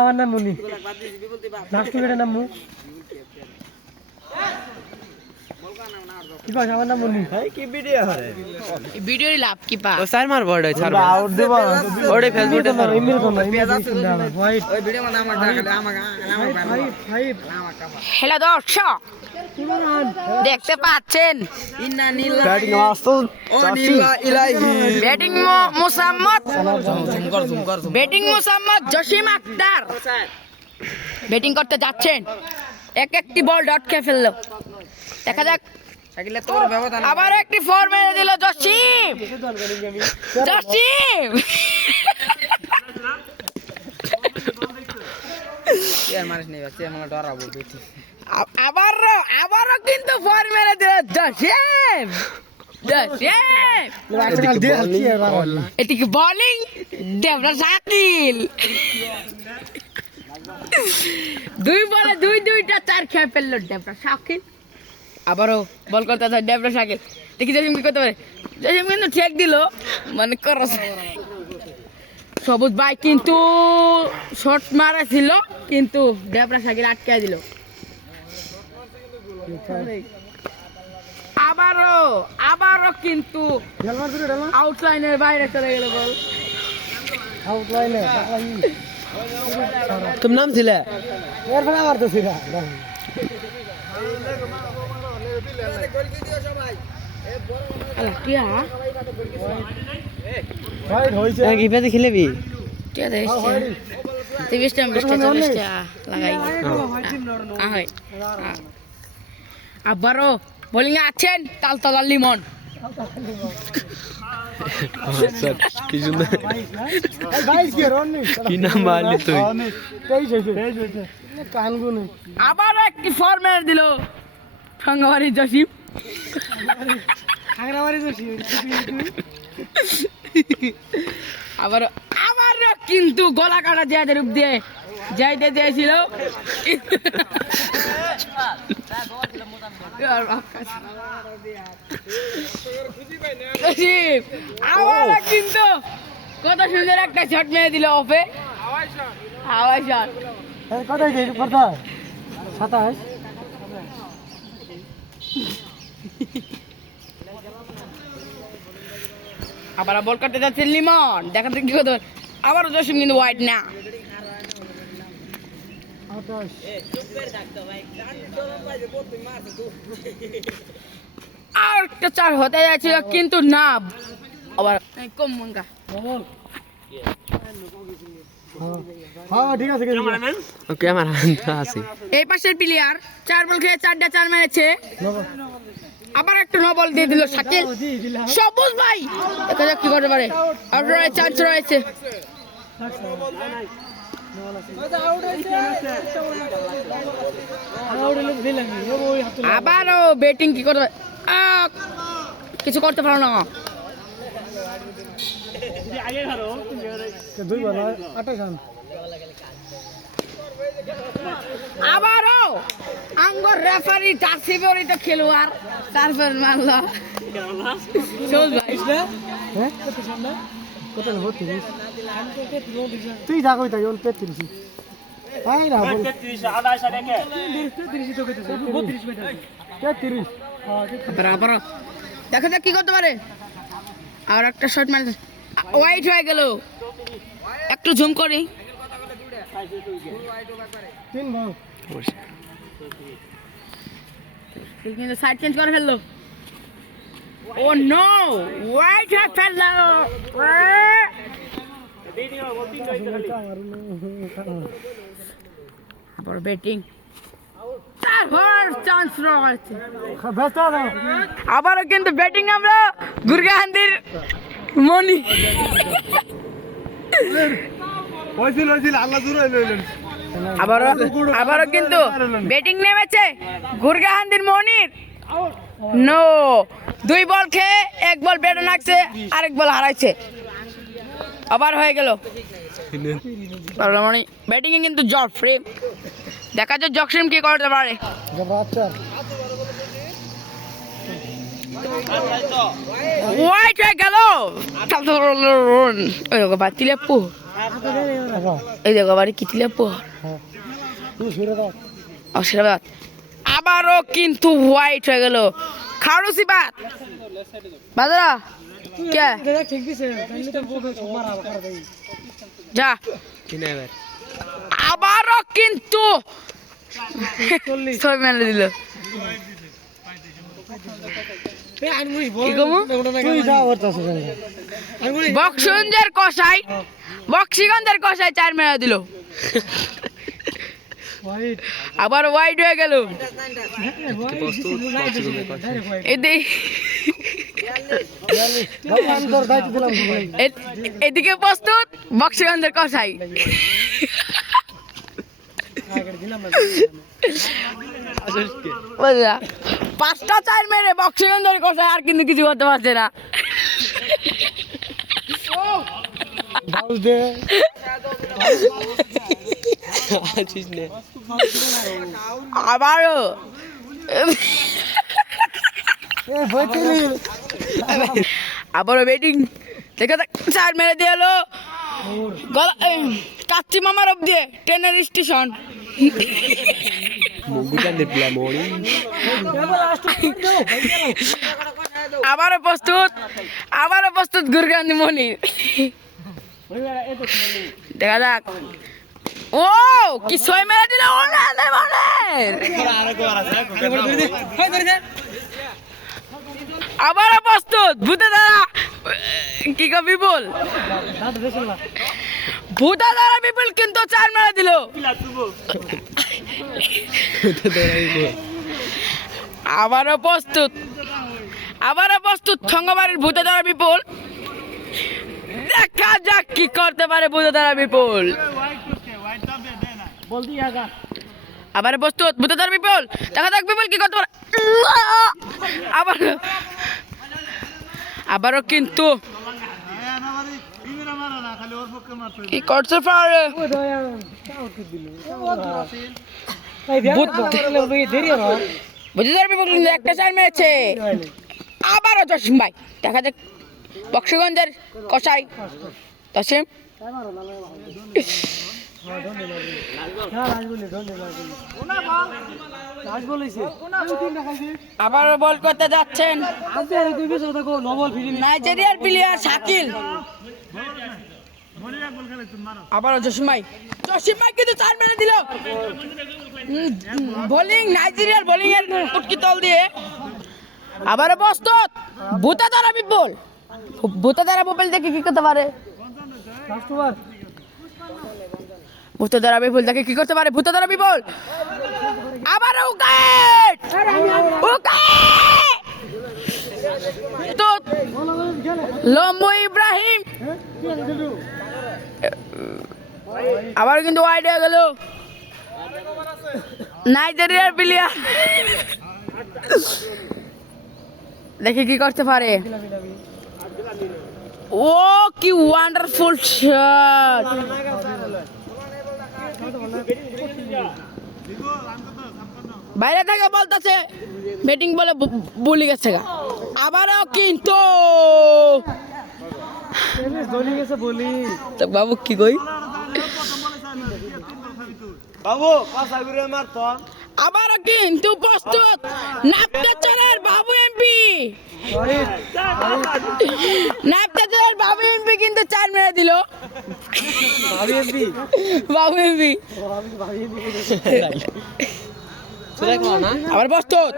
আমার নাম মুনি আমার নাম মুনি ভিডিও লাভ কি পা স্যার মার বড় ছাড় আউট দেব ওরে ফেসবুকে মার ইমেল করো পেজ আছে হোয়াইট ওই ভিডিও মানে আমার দেখালে আমাকে হ্যালো দর্শক দেখতে পাচ্ছেন batting master batting Mosammad batting Mosammad Jasim Akhtar batting করতে যাচ্ছেন একটি বল ডট খেয়ে ফেললো দেখা যাক আবার একটি ফোর মেরে দিল জসিম জসিম আবারও কিন্তু ফোর মেরে দিল জসিম এদিকে বোলিং দেবরাজ শাকিল দুই বলে দুইটা চার খেয়ে ফেললো দেবরাজ শাকিল আবারও বল করতে থাকে দেবরাজ শাকিল দেখি জসিম কি করতে পারে জসিম কিন্তু ঠেক দিল মানে করস সবুজ ভাই কিন্তু শট মারা ছিল কিন্তু দেবরাজ শাকিল আটকে দিল আবারও কিন্তু আউটলাইনের বাইরে চলে গেল বল আউটলাইনে তুমি নাম ছিলে এরপরে আবার তো ছিল খেলেবি আবারও বোলিং আছেন তালতলা লিমন আবার একটি ফোর মেরে দিল ঠঙ্গাবাড়ি জসিম আবারও কিন্তু গলা কাটা দেয়াদের রূপ দিয়ে যাইতে চেয়েছিল কিন্তু কত সুন্দর একটা শট মেরে দিল অফে হাওয়াই শট আবার বল করতে যাচ্ছে লিমন দেখাতে কি করতে আবারও জসিম কিন্তু ওয়াইড না আর একটা চার হতে যাচ্ছিল কিন্তু না আবার কম মঙ্গা এই পাশের প্লেয়ার 4 বল খেয়ে 4টা 4 মেরেছে আবার একটা নো বল দিয়ে দিল শাকিল সবুজ ভাই দেখা যাক কি করতে পারে আর চান্স রয়েছে আবারও ব্যাটিং কি করতে কিছু করতে পারো না আবারও আঙ্গর রেফারি জার্সি পরিত খেলোয়াড় তারপর মারল তুই যাবি তাই 33 দেখা যাক কি করতে পারে আর একটা শট মানে ওয়াইড হয়ে গেল একটু জুম করি কিন্তু সাইড চেঞ্জ করে ফেললো ও নো ওয়াইড হয়ে ফেললো আবার ব্যাটিং চান্স রয়েছে আবারও কিন্তু ব্যাটিং আমরা গুরগাহান্দির মনি আবারও কিন্তু ব্যাটিং নেমেছে গুরগাহান্দির মনির নো 2 বল খেয়ে 1 বল ব্যাটে লাগছে আরেক বল হারাইছে আবার হয়ে গেল মানে ব্যাটিং এ কিন্তু জফরি দেখা যায় জসিম কি করতে পারে হোয়াইট হয়ে গেল। ওই দেখো বাতিলে পো, এই দেখো বাড়ি কি তিলে পো, আশীর্বাদ। আবারও কিন্তু হোয়াইট হয়ে গেল। খাড়ুসি বাদ বাদরা কে যা। আবারও কিন্তু ছয় মেরে দিল। বক্সগঞ্জের কষাই, বক্সিগঞ্জের কষাই 4 মেরে দিল। আবার হোয়াইট হয়ে গেল। এদিকে প্রস্তুত বক্সিগঞ্জের কষাই। 5টা 4 মেরে বক্সিগঞ্জের কষাই আর কিন্তু কিছু করতে পারছে না। আবারও আবারও ব্যাটিং দেখে 4 মেরে দিয়ে হলো কাচ্চি মামার অব্দি ট্রেনের স্টেশন। আবারও প্রস্তুত, আবারও প্রস্তুত গুরগান্ধী মনির। দেখা যাক। ও কি 6 মেরে দিল। আবারও প্রস্তুত ভূতে দ্বারা কি কবি বল, ভূতে দ্বারা বিপুল কিন্তু 4 মেরে দিল। আবারও প্রস্তুত, আবারও প্রস্তুত খঙ্গবাড়ির ভূতে দ্বারা বিপুল। দেখা যাক কি করতে পারে ভূতে দ্বারা বিপুল। আবার প্রস্তুত ভূতে দ্বারা বিপুল। দেখা যাক বিপুল কি করতে পারে। আবার আবারও কিন্তু কি করতে পারে ভূতে দ্বারা বিপুল। কিন্তু একটা 4 মেরেছে। আবারও জসিম ভাই। দেখা যাক বক্সগঞ্জের কষাই জসিম। আবার বল করতে যাচ্ছেন নাইজেরিয়ার প্লেয়ার শাকিল। আবারও জসিম ভাই, জসিম ভাই কিন্তু 4 মেরে দিল। বোলিং নাইজেরিয়ার বোলিং এর উটকি তল দিয়ে। আবারও প্রস্তুত ভূতে দ্বারা বিপুল। ভূতে দ্বারা বিপুল দেখে কি করতে পারে। ভূতে দ্বারা বিপুল দেখে কি করতে পারে। ভূতে দ্বারা বিপুল। আবার উইকেট, উইকেট তো লম্বু ইব্রাহিম। আবার কিন্তু ওয়াইড হয়ে গেল নাইজেরিয়ার প্লেয়ার। দেখি কি করতে পারে। ও কি ওয়ান্ডারফুল শট। বাইরে থেকে বলতেছে ব্যাটিং বলে বলি গেছে। আবারও কিন্তু বাবু কি কই বাবু আবারও কিন্তু প্রস্তুত নাপতাচরের বাবু এমপি। নাপতাচরের বাবু এমপি কিন্তু 4 মেরে দিল। বাবু এমপি আবার প্রস্তুত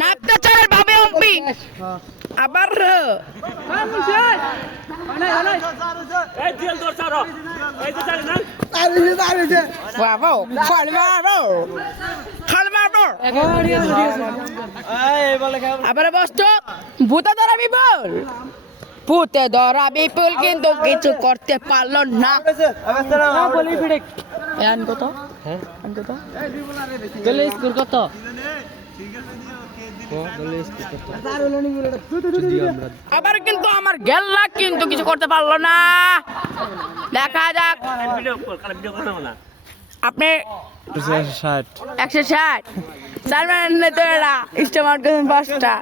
নাপতাচরের বাবু এমপি। আবার আবার প্রস্তুত ভূতে ধরা বিপুল। ভূতে ধরা বিপুল কিন্তু কিছু করতে পারলো না। কত কত আবার কিন্তু আমার গেল্লা কিন্তু কিছু করতে পারলো না। দেখা যাক আপনি 160 4 মিনিট ইস্টেমার করেন 5টা।